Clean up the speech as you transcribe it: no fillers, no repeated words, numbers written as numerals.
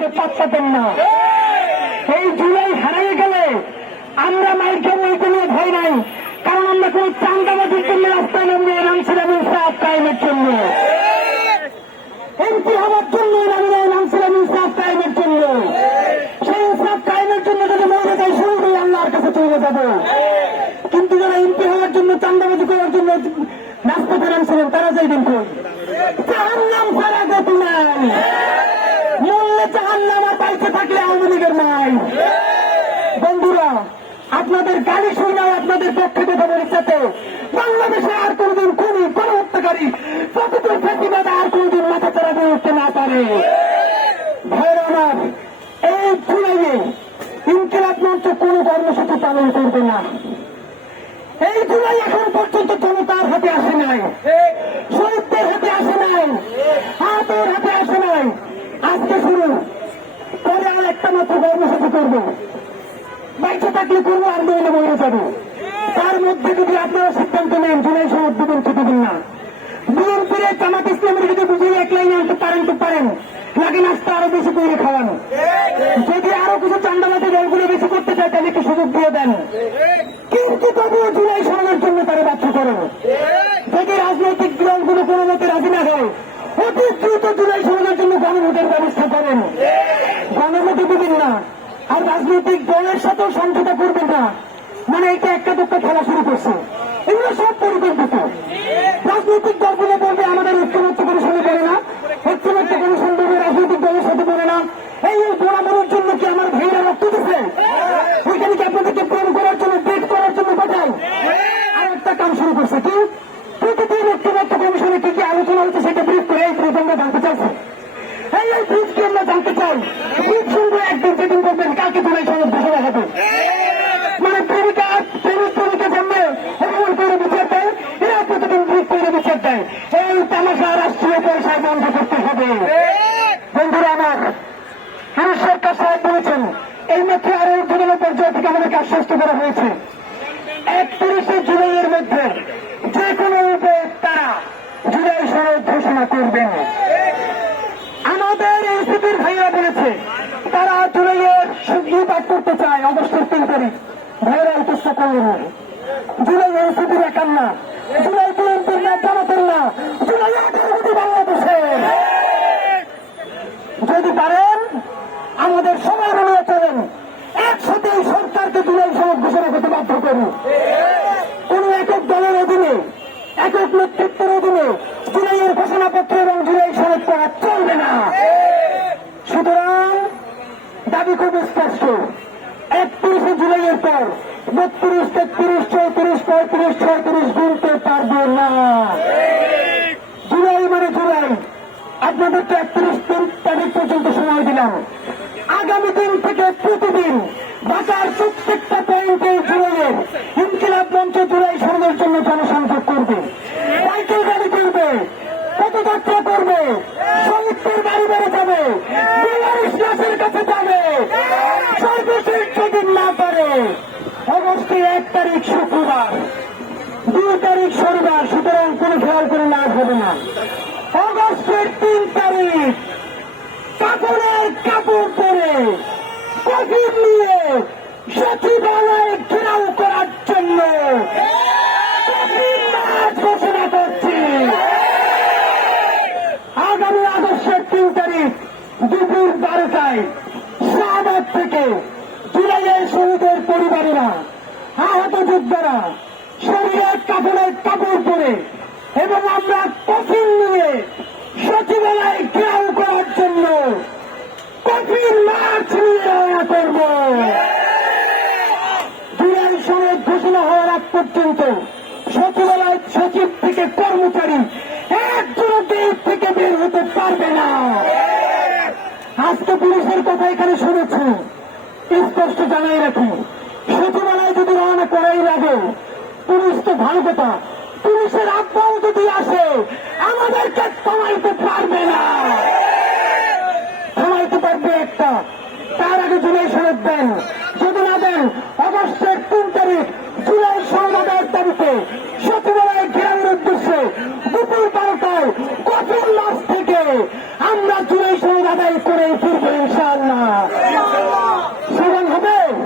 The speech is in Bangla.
আজকে পাচ্ছেন না। এই জুলাই হারিয়ে গেলে আমরা মায়ের জন্য এটা নিয়ে ভয় নাই, কারণ আমরা কোন চান্দাবাজির জন্য রাস্তায় নামবে নামছিলাম ইনসাফ কায়েমের জন্য, এমপি হওয়ার জন্য নামছিলাম ইনসাফ কায়েমের জন্য। সেই ইনসাফ কায়েমের জন্য যদি মরে যায় শুরুতেই আল্লাহর কাছে চলে যাব। কিন্তু যারা এমপি হওয়ার জন্য চান্দাবাজি করার জন্য রাস্তাতে নামছিলেন তারা যাইবেন কই? জাহান্নাম ছাড়া গতি নাই, মূল্যে জাহান্নাম আর বাইচে থাকলে আওয়ামী লীগের নাই। বন্ধুরা, আপনাদের গালি শুনলেও আপনাদের পক্ষে কথা বলেছে, বাংলাদেশে আর কোনদিন খুনি গণহত্যাকারী প্রতিটি ফেসিবাদ আর কোনদিন মাথা চারা দিয়ে উঠতে না পারে। ভাইরা আমার, এই জুলাইয়ে ইনকিলাব মঞ্চ কোন কর্মসূচি পালন করবে না। এই জুলাই এখন পর্যন্ত জনতার হাতে আসে নাই, শহীদদের হাতে আসে নাই, হাতের হাতে আসে নাই। আজকে শুরু পরে আর একটা মাত্র কর্মসূচি করবো, বাইচে থাকলে করবো আর নইলে মরে যাবো। তার মধ্যে যদি আপনারা সিদ্ধান্ত নেন জুলাই সনদ দেবেন কি দেবেন না, বিএনপির জামাত ইসলামের যদি বুঝিয়ে এক লাইনে আনতে পারেন তো পারেন, লাগে নাস্তা আরো বেশি করে খাওয়ানো। যদি আরো কিছু চান্দাবাজি দলগুলো বেশি করতে চায় তাহলে একটু সুযোগ দিয়ে দেন, কিন্তু তবুও জুলাই সনদের জন্য তারা বাধ্য করেন। যদি রাজনৈতিক দলগুলো কোনো মতে রাজি না হয় অতি দ্রুত জুলাই সনদের জন্য গণভোটের ব্যবস্থা করেন। গণভোটে দিবেন না, আর রাজনৈতিক দলের সাথেও সমঝোতা করবেন না, মানে এটা একটা দুঃখ খেলা শুরু করছে। এগুলো সব পরিকল্পিত। রাজনৈতিক দলগুলো বলবে আমাদের ঐক্যমত্য কমিশনে পড়ে না, ঐক্যমত্য কমিশন বলবে রাজনৈতিক দলের সাথে পড়ে না। এই বোনামোর জন্য কি আমার ভাইরা রক্ত দিচ্ছে? ওইখানে কি আপনাদেরকে প্রেম করার জন্য ডেট করার জন্য পাঠায়? আর একটা কাম শুরু করছে কি, প্রতিদিন ঐক্যমত্য কমিশনে কি কি আলোচনা হচ্ছে সেটা ব্রিফ করে এই ব্রিফ আমরা জানতে চাইছি। এই ব্রিফ কি আমরা জানতে চাই? ব্রিফ শুনবো একদিন যেদিন করবেন কাকে জুলাই সনদ ঘোষণা হবে। মানে প্রেমিকা জন্মে অপমান করে বিচার দেয়, এরা প্রতিদিন ব্রিফ করে বিচার দেয়। এই তামাশা রাষ্ট্রীয় পয়সায় বন্ধ করতে হবে। বন্ধুরা আমার, পুরুষ সরকার সাহেব বলেছেন এই মাত্র আরো ঊর্ধ্বতন পর্যায় থেকে আমাদেরকে আশ্বস্ত করা হয়েছে 31শে জুলাইয়ের মধ্যে যে কোনো উপায়ে তারা জুলাই সনদ ঘোষণা করবেন। আমাদের এনসিপির ভাইরা বলেছে তারা জুলাইয়ের ঈদ করতে চায় অগস্টের 3 তারিখ। ভাইরা চেষ্টা করবেন, জুলাই এনসিপির একার না, জুলাই বিএনপির না, জামাতের না, জুলাই বাংলাদেশের। যদি পারেন আমাদের সবাই মিলিয়ে চলেন, একসাথে এই সরকারকে জুলাই সনদ ঘোষণা করতে বাধ্য করুন। কোন একক দলের অধীনে, একক নেতৃত্বের অধীনে জুলাইয়ের ঘোষণাপত্র এবং জুলাই সনদ করা চলবে না। সুতরাং দাবি খুব স্পষ্ট, 31শে জুলাইয়ের পর 32, 33, 34, 35, 36 গুনতে পারবে না। জুলাই মানে জুলাই। আপনাদেরকে 31 তারিখ পর্যন্ত সময় দিলাম। আগামী দিন থেকে প্রতিদিন ঢাকার প্রত্যেকটা পয়েন্টে জুলাইয়ের ইনকিলাব মঞ্চ জুলাই সনদের জন্য জনসংযোগ করবে, সাইকেল গাড়ি করবে, পদযাত্রা করবে, শহীদদের বাড়ি বাড়ি যাবে, লাশের কাছে যাবে। সর্বশেষ যদি না পারে অগস্টের 1 তারিখ শুক্রবার, 2 তারিখ শনিবার, সুতরাং কোনো খেয়াল করে লাভ হবে না। অগস্টের 3 তারিখ কাপড়ের কাপড় পরে কোভিড নিয়ে সচিবালয় ঘেরাও করার জন্য ঘোষণা করছি। আগামী আগস্টের 3 তারিখ দুপুর 12টায় শাহবাগ থেকে জুলাইয়ের শহীদের পরিবারেরা, আহত যোদ্ধারা শরীরের কাপড়ের কাপড় পরে এবং আমরা কফিন নিয়ে সচিবালয় ঘেরাও করার জন্য কফিন মার্চ নিয়ে রওনা করব। জুলাই সনদ ঘোষণা হওয়ার আগ পর্যন্ত সচিবালয় সচিব থেকে কর্মচারী একজন দেশ থেকে বের হতে পারবে না। আজকে পুলিশের কথা এখানে শুনেছি, স্পষ্ট জানাই রাখি, সচিবালয় যদি রওনা করাই লাগে পুলিশ তো ভালো কথা, পুলিশের আব্বাও যদি আসে আমাদেরকে থামাইতে পারবে না। থামাইতে পারবে একটা, তার আগে জুলাই সনদ দেন। যদি না দেন অগস্টের 3 তারিখ জুলাই সনদ আদায়ের দাবিতে সচিবালয় ঘেরানোর উদ্দেশ্যে দুপুর 12টায় কফিন মাস থেকে আমরা জুলাই সনদ আদায় করে ফিরব ইনশাআল্লাহ। ইনশাআল্লাহ।